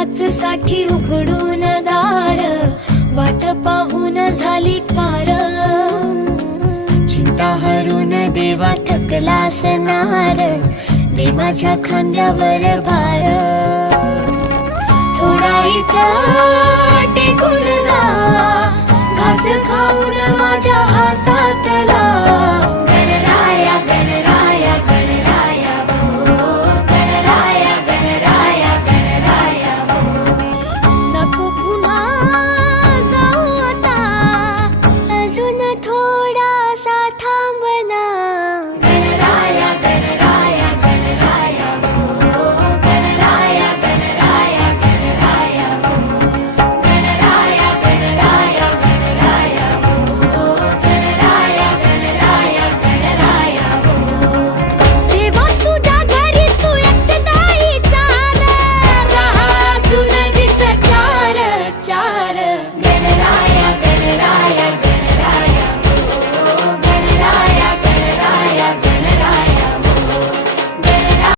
त्याच साठी उघडून दार, वाट पाहून झाली पार. चिंता हरून देवा थकला असणार, दे माझ्या खांद्यावर भार. थोडा इथं टेकून जा, घास खाऊन माझ्या हातातला. गणराया गणराया गणराया हो, गणराया गणराया गणराया हो. नको पुन्हा जाऊ आता, अजून थोडा साथा